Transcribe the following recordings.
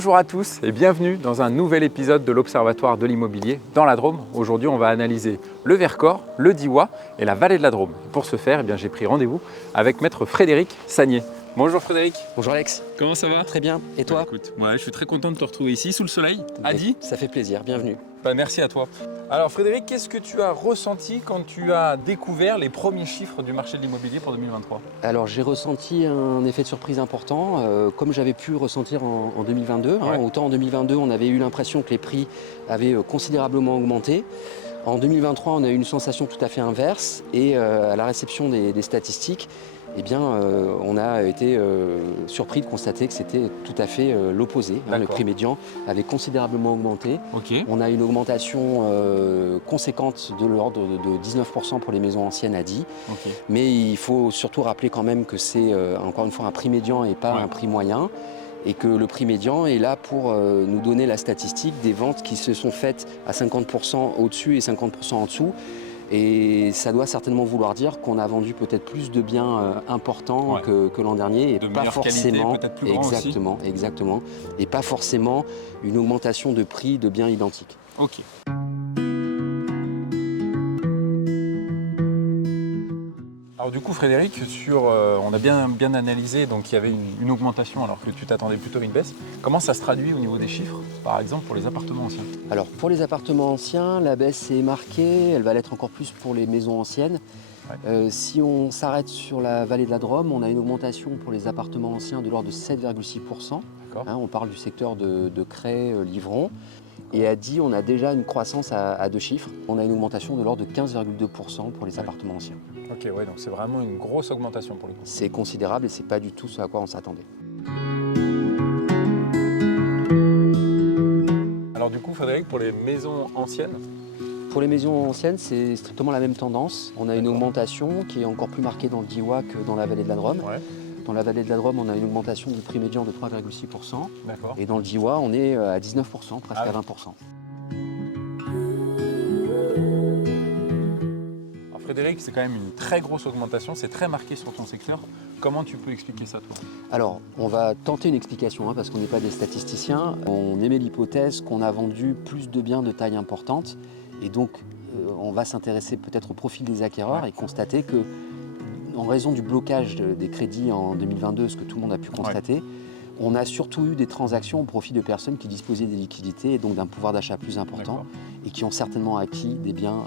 Bonjour à tous et bienvenue dans un nouvel épisode de l'Observatoire de l'immobilier dans la Drôme. Aujourd'hui, on va analyser le Vercors, le Diois et la vallée de la Drôme. Pour ce faire, j'ai pris rendez-vous avec maître Frédéric Sagnier. Bonjour Frédéric. Bonjour Alex. Comment ça va? Très bien. Et toi? Écoute, je suis très content de te retrouver ici sous le soleil, à Die. Ça fait plaisir, bienvenue. Merci à toi. Alors Frédéric, qu'est-ce que tu as ressenti quand tu as découvert les premiers chiffres du marché de l'immobilier pour 2023? Alors j'ai ressenti un effet de surprise important, comme j'avais pu ressentir en 2022. Ouais. Autant en 2022, on avait eu l'impression que les prix avaient considérablement augmenté. En 2023, on a eu une sensation tout à fait inverse et à la réception des statistiques, on a été surpris de constater que c'était tout à fait l'opposé. Le prix médian avait considérablement augmenté. Okay. On a une augmentation conséquente de l'ordre de 19% pour les maisons anciennes à Die. Okay. Mais il faut surtout rappeler quand même que c'est encore une fois un prix médian et pas un prix moyen. Et que le prix médian est là pour nous donner la statistique des ventes qui se sont faites à 50% au-dessus et 50% en dessous. Et ça doit certainement vouloir dire qu'on a vendu peut-être plus de biens importants que l'an dernier. Et de pas forcément, qualité, peut-être plus grand exactement, aussi. exactement. Et pas forcément une augmentation de prix de biens identiques. Ok. Alors du coup Frédéric, on a bien analysé, donc il y avait une augmentation alors que tu t'attendais plutôt à une baisse. Comment ça se traduit au niveau des chiffres, par exemple pour les appartements anciens? Alors pour les appartements anciens, la baisse est marquée, elle va l'être encore plus pour les maisons anciennes. Si on s'arrête sur la vallée de la Drôme, on a une augmentation pour les appartements anciens de l'ordre de 7,6%. On parle du secteur de Cré, Livron. Et à Die, on a déjà une croissance à deux chiffres. On a une augmentation de l'ordre de 15,2% pour les appartements anciens. Ok, donc c'est vraiment une grosse augmentation pour le coup. C'est considérable et c'est pas du tout ce à quoi on s'attendait. Alors du coup Frédéric, pour les maisons anciennes? Pour les maisons anciennes, c'est strictement la même tendance. On a une augmentation qui est encore plus marquée dans le Diois que dans la vallée de la Drôme. Dans la vallée de la Drôme, on a une augmentation du prix médian de 3,6%. Et dans le Diois, on est à 19%, presque à 20%. Alors Frédéric, c'est quand même une très grosse augmentation, c'est très marqué sur ton secteur. Comment tu peux expliquer ça, toi? Alors, on va tenter une explication, parce qu'on n'est pas des statisticiens. On émet l'hypothèse qu'on a vendu plus de biens de taille importante. Et donc, on va s'intéresser peut-être au profil des acquéreurs et constater que, en raison du blocage des crédits en 2022, ce que tout le monde a pu constater, on a surtout eu des transactions au profit de personnes qui disposaient des liquidités et donc d'un pouvoir d'achat plus important et qui ont certainement acquis des biens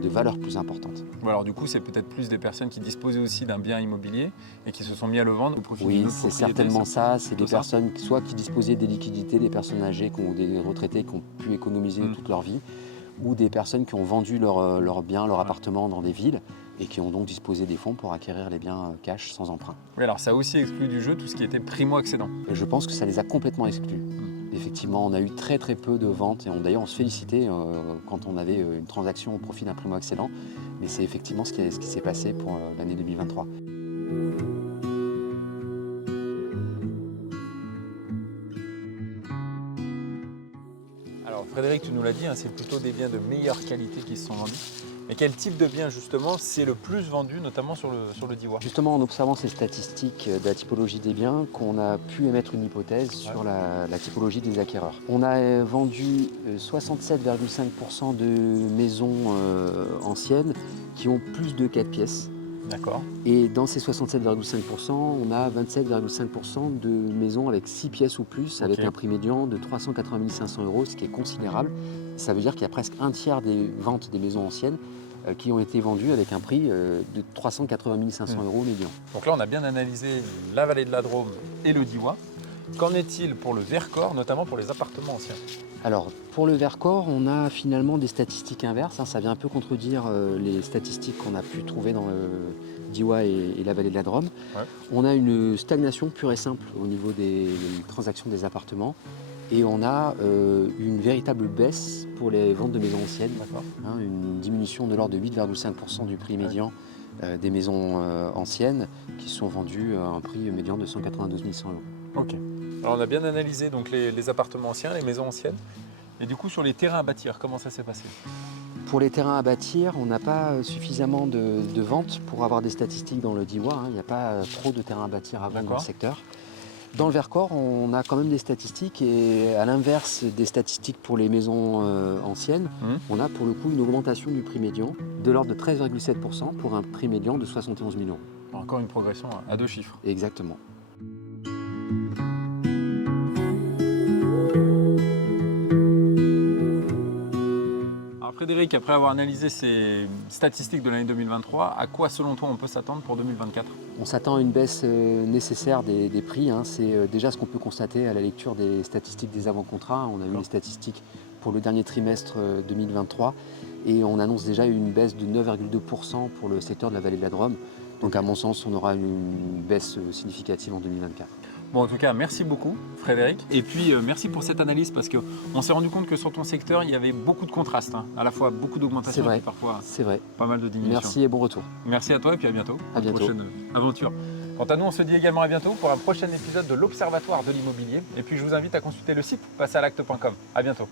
de valeur plus importante. Alors du coup, c'est peut-être plus des personnes qui disposaient aussi d'un bien immobilier et qui se sont mis à le vendre au profit de Oui, c'est certainement ça. C'est des personnes soit qui disposaient des liquidités, des personnes âgées ou des retraités qui ont pu économiser toute leur vie, ou des personnes qui ont vendu leurs biens, leur appartement dans des villes et qui ont donc disposé des fonds pour acquérir les biens cash sans emprunt. Oui, alors ça a aussi exclu du jeu tout ce qui était primo-accédant. Je pense que ça les a complètement exclus. Effectivement, on a eu très peu de ventes et d'ailleurs on se félicitait quand on avait une transaction au profit d'un primo-accédant, mais c'est effectivement ce qui s'est passé pour l'année 2023. Alors Frédéric, tu nous l'as dit, c'est plutôt des biens de meilleure qualité qui se sont vendus. Mais quel type de bien justement c'est le plus vendu, notamment sur le Diois? Justement, en observant ces statistiques de la typologie des biens, qu'on a pu émettre une hypothèse sur la typologie des acquéreurs. On a vendu 67,5% de maisons anciennes qui ont plus de 4 pièces. D'accord. Et dans ces 67,5%, on a 27,5% de maisons avec 6 pièces ou plus, avec un prix médian de 380 500 €, ce qui est considérable. Ça veut dire qu'il y a presque un tiers des ventes des maisons anciennes qui ont été vendues avec un prix de 380 500 € médian. Donc là, on a bien analysé la vallée de la Drôme et le Diois. Qu'en est-il pour le Vercors, notamment pour les appartements anciens? Alors, pour le Vercors, on a finalement des statistiques inverses. Ça vient un peu contredire les statistiques qu'on a pu trouver dans le Diois et la vallée de la Drôme. On a une stagnation pure et simple au niveau des transactions des appartements. Et on a une véritable baisse pour les ventes de maisons anciennes. Une diminution de l'ordre de 8,5% du prix médian des maisons anciennes qui sont vendues à un prix médian de 192 100 €. Ok. Alors on a bien analysé donc, les appartements anciens, les maisons anciennes. Et du coup, sur les terrains à bâtir, comment ça s'est passé? Pour les terrains à bâtir, on n'a pas suffisamment de ventes pour avoir des statistiques dans le Diois. Il n'y a pas trop de terrains à bâtir à vendre dans le secteur. Dans le Vercors, on a quand même des statistiques et à l'inverse des statistiques pour les maisons anciennes, on a pour le coup une augmentation du prix médian de l'ordre de 13,7% pour un prix médian de 71 000 euros. Encore une progression à 2 chiffres. Exactement. Alors Frédéric, après avoir analysé ces statistiques de l'année 2023, à quoi selon toi on peut s'attendre pour 2024? On s'attend à une baisse nécessaire des prix. C'est déjà ce qu'on peut constater à la lecture des statistiques des avant-contrats. On a eu les statistiques pour le dernier trimestre 2023 et on annonce déjà une baisse de 9,2% pour le secteur de la vallée de la Drôme. Donc à mon sens, on aura une baisse significative en 2024. Bon, en tout cas, merci beaucoup Frédéric. Et puis merci pour cette analyse parce qu'on s'est rendu compte que sur ton secteur, il y avait beaucoup de contrastes, à la fois beaucoup d'augmentation et parfois pas mal de diminution. Merci et bon retour. Merci à toi et puis à bientôt. À bientôt. Pour une prochaine aventure. Quant à nous, on se dit également à bientôt pour un prochain épisode de l'Observatoire de l'immobilier. Et puis je vous invite à consulter le site passesalacte.com. À bientôt.